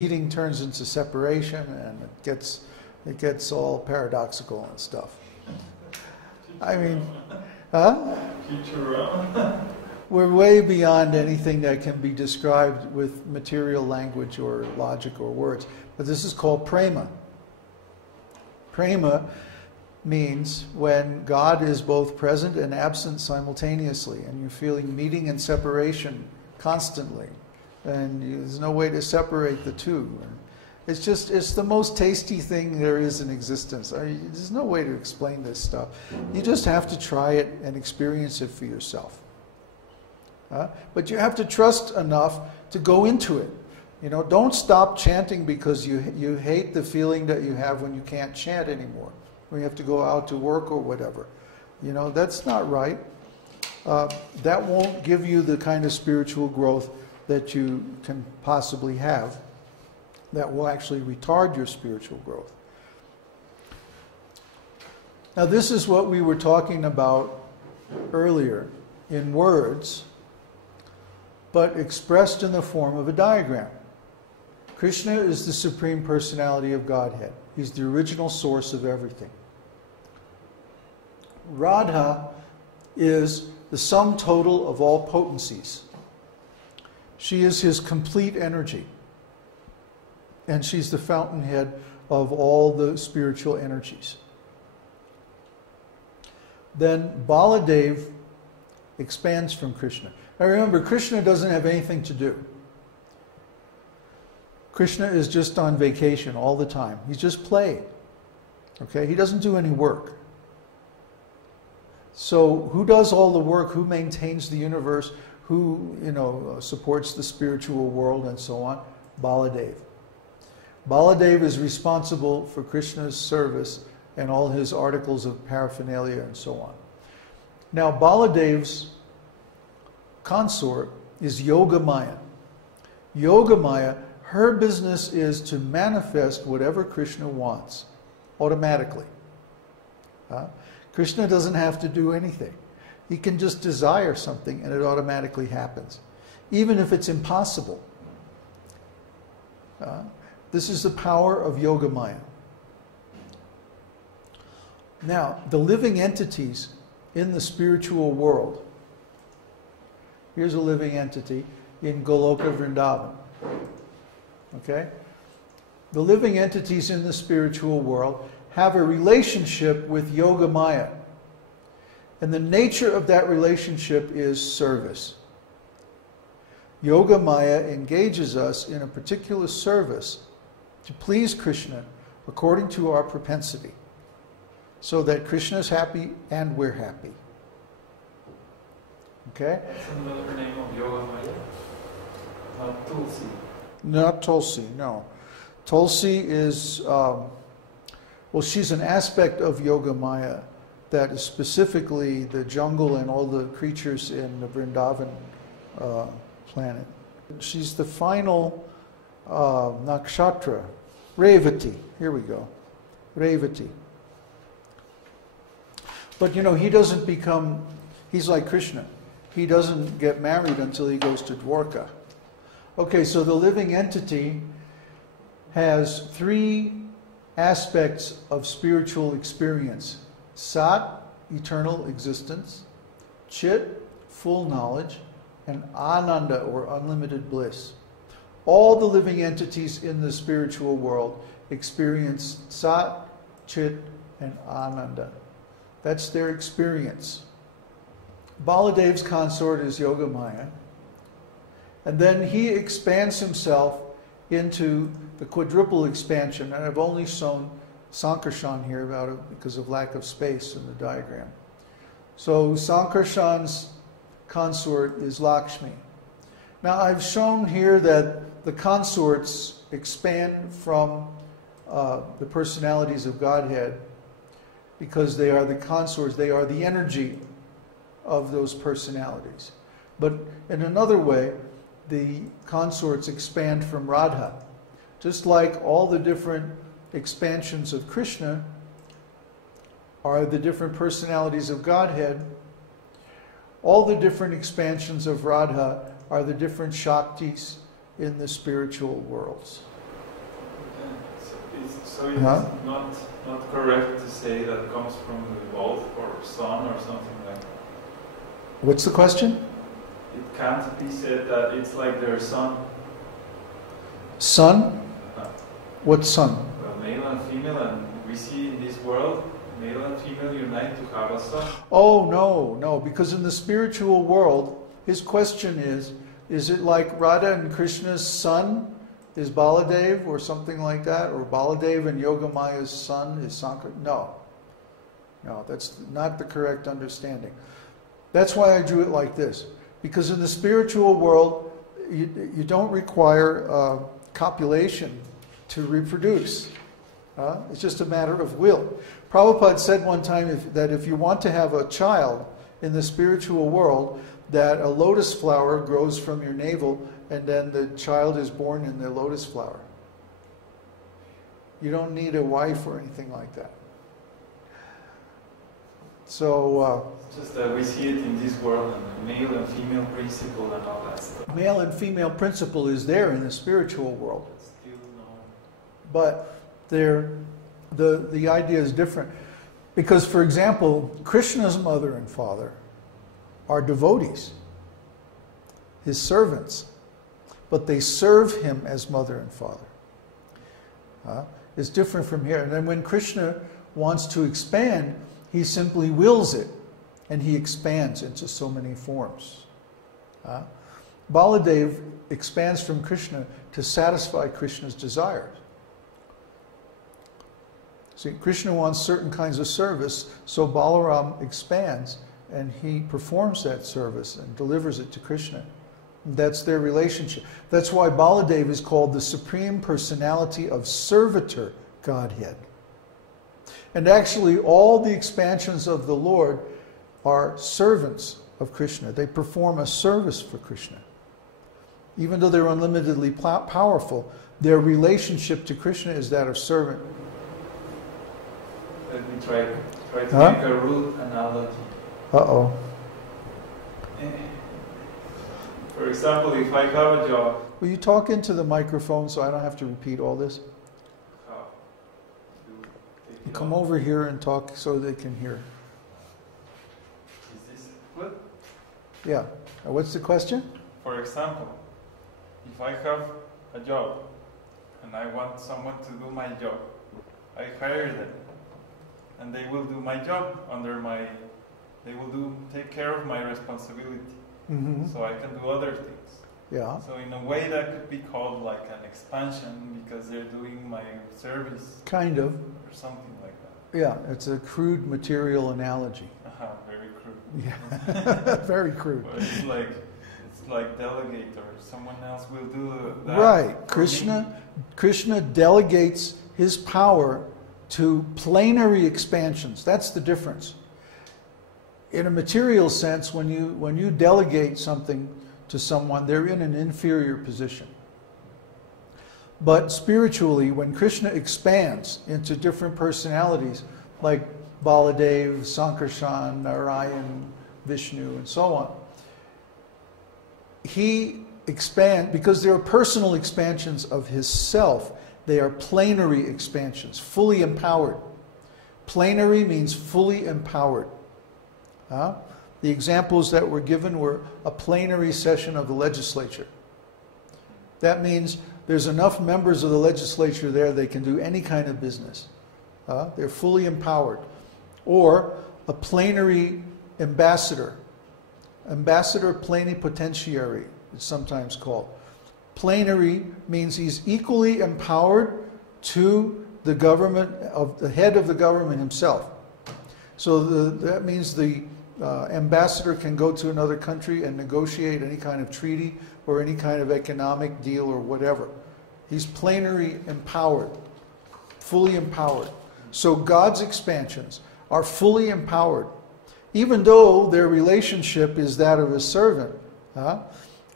Meeting turns into separation, and it gets all paradoxical and stuff. I mean, huh? We're way beyond anything that can be described with material language or logic or words. But this is called prema. Prema means when God is both present and absent simultaneously, and you're feeling meeting and separation constantly. And there's no way to separate the two. It's the most tasty thing there is in existence. There's no way to explain this stuff. You just have to try it and experience it for yourself. But you have to trust enough to go into it. You know, don't stop chanting because you hate the feeling that you have when you can't chant anymore, when you have to go out to work or whatever. You know, that's not right. That won't give you the kind of spiritual growth that you can possibly have. That will actually retard your spiritual growth. Now, this is what we were talking about earlier in words, but expressed in the form of a diagram. Krishna is the Supreme Personality of Godhead. He's the original source of everything. Radha is the sum total of all potencies. She is his complete energy. And she's the fountainhead of all the spiritual energies. Then Baladev expands from Krishna. Now remember, Krishna doesn't have anything to do. Krishna is just on vacation all the time. He's just playing. Okay? He doesn't do any work. So who does all the work? Who maintains the universe? Who, supports the spiritual world and so on? Baladev. Baladev is responsible for Krishna's service and all his articles of paraphernalia and so on. Now, Baladev's consort is Yogamaya. Yogamaya, her business is to manifest whatever Krishna wants, automatically. Krishna doesn't have to do anything. He can just desire something and it automatically happens, even if it's impossible. This is the power of Yogamaya. Now, the living entities in the spiritual world. Here's a living entity in Goloka Vrindavan. Okay? The living entities in the spiritual world have a relationship with Yogamaya. And the nature of that relationship is service. Yogamaya engages us in a particular service to please Krishna according to our propensity, so that Krishna is happy and we're happy. Okay? That's another name of Yogamaya. Not Tulsi. Not Tulsi, no. Tulsi is, she's an aspect of Yogamaya that is specifically the jungle and all the creatures in the Vrindavan planet. She's the final nakshatra, Revati. Here we go, Revati. But he doesn't become, he's like Krishna. He doesn't get married until he goes to Dwarka. Okay, so the living entity has three aspects of spiritual experience. Sat, eternal existence. Chit, full knowledge. And Ananda, or unlimited bliss. All the living entities in the spiritual world experience Sat, Chit, and Ananda. That's their experience. Baladev's consort is Yogamaya. And then he expands himself into the quadruple expansion. And I've only shown Sankarshan here about it because of lack of space in the diagram. So Sankarshan's consort is Lakshmi. Now I've shown here that the consorts expand from the personalities of Godhead because they are the consorts, they are the energy of those personalities. But in another way, the consorts expand from Radha. Just like all the different expansions of Krishna are the different personalities of Godhead, all the different expansions of Radha are the different Shaktis in the spiritual worlds. So it's not correct to say that comes from both or son or something like that. What's the question? It can't be said that it's like their son. Son? What son? Well, male and female, and we see in this world, male and female unite to have a son. Oh, no, because in the spiritual world, his question is it like Radha and Krishna's son is Baladev or something like that? Or Baladev and Yogamaya's son is Sankar? No, that's not the correct understanding. That's why I drew it like this. Because in the spiritual world, you don't require copulation to reproduce. It's just a matter of will. Prabhupada said one time that if you want to have a child in the spiritual world, that a lotus flower grows from your navel and then the child is born in the lotus flower. You don't need a wife or anything like that. So just that we see it in this world, and the male and female principle and all that stuff. Male and female principle is there in the spiritual world. Still no. But the idea is different. Because, for example, Krishna's mother and father are devotees, his servants. But they serve him as mother and father. It's different from here. And then when Krishna wants to expand, he simply wills it, and he expands into so many forms. Baladev expands from Krishna to satisfy Krishna's desires. See, Krishna wants certain kinds of service, so Balaram expands, and he performs that service and delivers it to Krishna. That's their relationship. That's why Baladev is called the Supreme Personality of Servitor Godhead. And actually, all the expansions of the Lord are servants of Krishna. They perform a service for Krishna. Even though they're unlimitedly powerful, their relationship to Krishna is that of servant. Let me try to make a rude analogy. Uh-oh. For example, if I have a job... Will you talk into the microphone so I don't have to repeat all this? Come over here and talk so they can hear. Is this good? Yeah. What's the question? For example, if I have a job and I want someone to do my job, I hire them and they will do my job they will take care of my responsibility. Mm-hmm. So I can do other things. Yeah. So in a way that could be called like an expansion because they're doing my service. Kind of. Or something like that. Yeah, it's a crude material analogy. Very crude. Yeah, very crude. But it's like delegate or someone else will do that. Right. Krishna delegates his power to plenary expansions. That's the difference. In a material sense, when you delegate something to someone, they're in an inferior position. But spiritually, when Krishna expands into different personalities, like Baladev, Sankarshan, Narayan, Vishnu, and so on, he expands, because they are personal expansions of his self, they are plenary expansions, fully empowered. Plenary means fully empowered. The examples that were given were a plenary session of the legislature. That means there's enough members of the legislature there they can do any kind of business. They're fully empowered. Or a plenary ambassador. Ambassador plenipotentiary, it's sometimes called. Plenary means he's equally empowered to the government, of the head of the government himself. So that means the ambassador can go to another country and negotiate any kind of treaty or any kind of economic deal or whatever. He's plenary empowered, fully empowered. So God's expansions are fully empowered. Even though their relationship is that of a servant,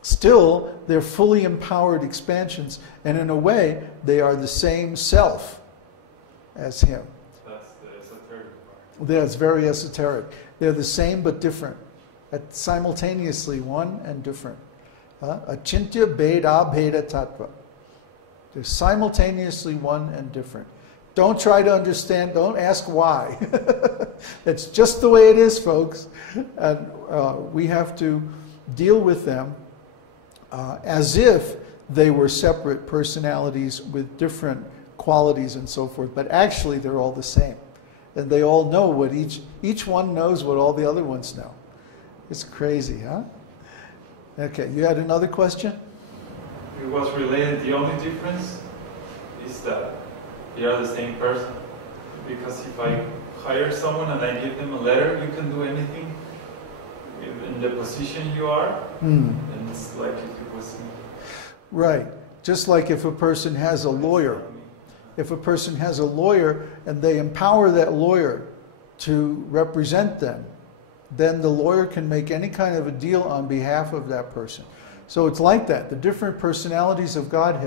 still they're fully empowered expansions, and in a way they are the same self as him. That's the esoteric part. That's very esoteric. They're the same but different, simultaneously one and different. Achintya Bheda Bheda Tattva. They're simultaneously one and different. Don't try to understand. Don't ask why. That's just the way it is, folks. And we have to deal with them as if they were separate personalities with different qualities and so forth. But actually, they're all the same. And they all know what each one knows what all the other ones know. It's crazy, huh? Okay, you had another question? It was related. The only difference is that they are the same person. Because if I hire someone and I give them a letter, you can do anything in the position you are, and it's like if it was me. Right. Just like if a person has a lawyer. If a person has a lawyer and they empower that lawyer to represent them, then the lawyer can make any kind of a deal on behalf of that person. So it's like that. The different personalities of Godhead